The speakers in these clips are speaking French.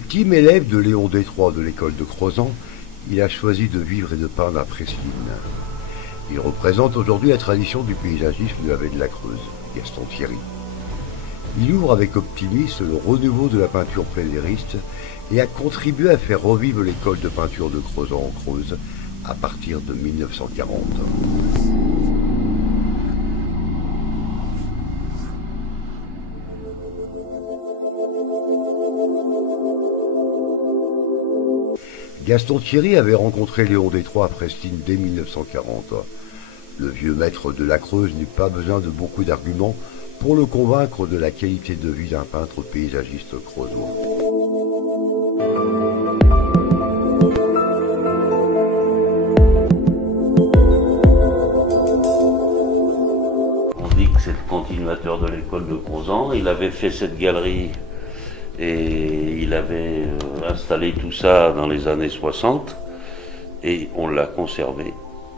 Ultime élève de Léon Détroit de l'école de Crozant, il a choisi de vivre et de peindre à Presline. Il représente aujourd'hui la tradition du paysagisme de la vallée de la Creuse, Gaston Thierry. Il ouvre avec optimisme le renouveau de la peinture plein-airiste et a contribué à faire revivre l'école de peinture de Crozant en Creuse à partir de 1940. Gaston Thierry avait rencontré Léon Détroit à Presline dès 1940. Le vieux maître de la Creuse n'eut pas besoin de beaucoup d'arguments pour le convaincre de la qualité de vie d'un peintre paysagiste creusois. On dit que c'est le continuateur de l'école de Crozant. Il avait fait cette galerie et il avait installé tout ça dans les années 60 et on l'a conservé,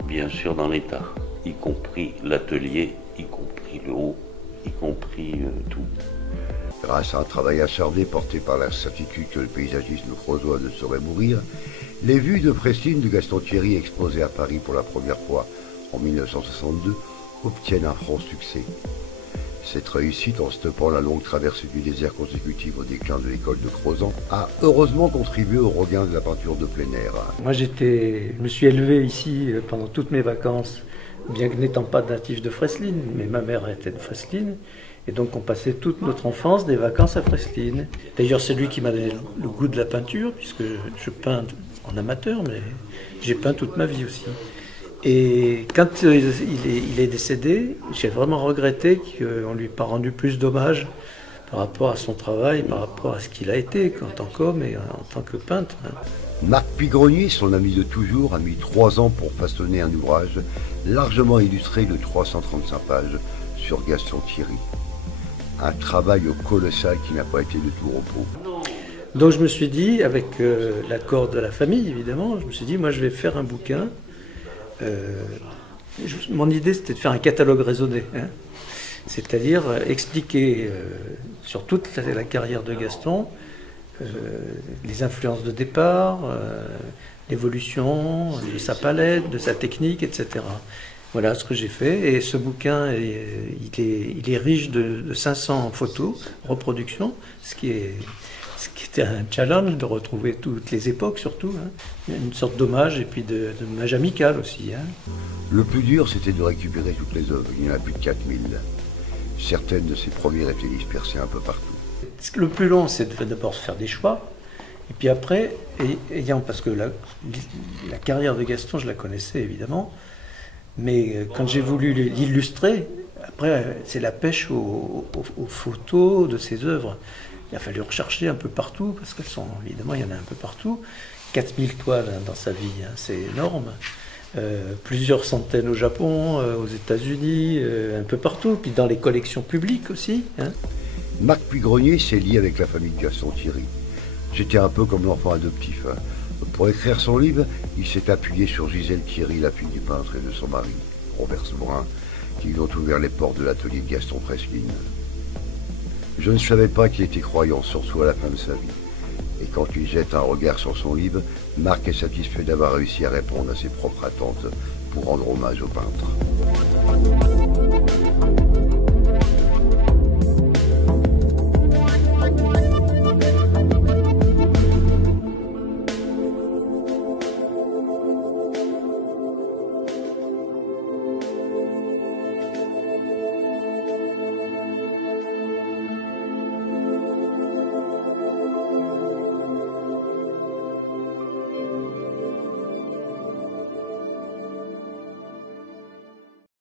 bien sûr, dans l'état, y compris l'atelier, y compris le haut, y compris tout. Grâce à un travail acharné porté par la certitude que le paysagisme creusois ne saurait mourir, les vues de Presline de Gaston Thierry exposées à Paris pour la première fois en 1962 obtiennent un franc succès. Cette réussite, en stoppant la longue traversée du désert consécutive au déclin de l'école de Crozant, a heureusement contribué au regain de la peinture de plein air. Moi, je me suis élevé ici pendant toutes mes vacances, bien que n'étant pas natif de Presline, mais ma mère était de Presline, et donc on passait toute notre enfance des vacances à Presline. D'ailleurs, c'est lui qui m'a donné le goût de la peinture, puisque je peins en amateur, mais j'ai peint toute ma vie aussi. Et quand il est décédé, j'ai vraiment regretté qu'on ne lui ait pas rendu plus d'hommage par rapport à son travail, par rapport à ce qu'il a été en tant qu'homme et en tant que peintre. Marc Pigronier, son ami de toujours, a mis 3 ans pour façonner un ouvrage largement illustré de 335 pages sur Gaston Thierry. Un travail colossal qui n'a pas été de tout repos. Donc je me suis dit, avec l'accord de la famille évidemment, je me suis dit, moi je vais faire un bouquin. Mon idée c'était de faire un catalogue raisonné, hein, c'est-à-dire expliquer sur toute la carrière de Gaston les influences de départ, l'évolution de sa palette, de sa technique, etc. Voilà ce que j'ai fait, et ce bouquin il est riche de 500 photos, reproductions, ce qui était un challenge de retrouver toutes les époques surtout, hein. Une sorte d'hommage et puis d'hommage amical aussi. Hein. Le plus dur, c'était de récupérer toutes les œuvres, il y en a plus de 4000. Certaines de ces premières étaient dispersées un peu partout. Le plus long, c'est d'abord faire des choix, et puis après, parce que la carrière de Gaston, je la connaissais évidemment, mais quand j'ai voulu l'illustrer, après c'est la pêche aux photos de ses œuvres. Il a fallu rechercher un peu partout, parce qu'elles sont, évidemment, il y en a un peu partout. 4000 toiles dans sa vie, hein, c'est énorme. Plusieurs centaines au Japon, aux États-Unis, un peu partout, puis dans les collections publiques aussi. Hein. Marc Pigronier s'est lié avec la famille de Gaston Thierry. J'étais un peu comme l'enfant adoptif. Hein. Pour écrire son livre, il s'est appuyé sur Gisèle Thierry, la fille du peintre, et de son mari, Robert Sourin, qui lui ont ouvert les portes de l'atelier de Gaston Presline. Je ne savais pas qu'il était croyant, surtout à la fin de sa vie. Et quand il jette un regard sur son livre, Marc est satisfait d'avoir réussi à répondre à ses propres attentes pour rendre hommage au peintre.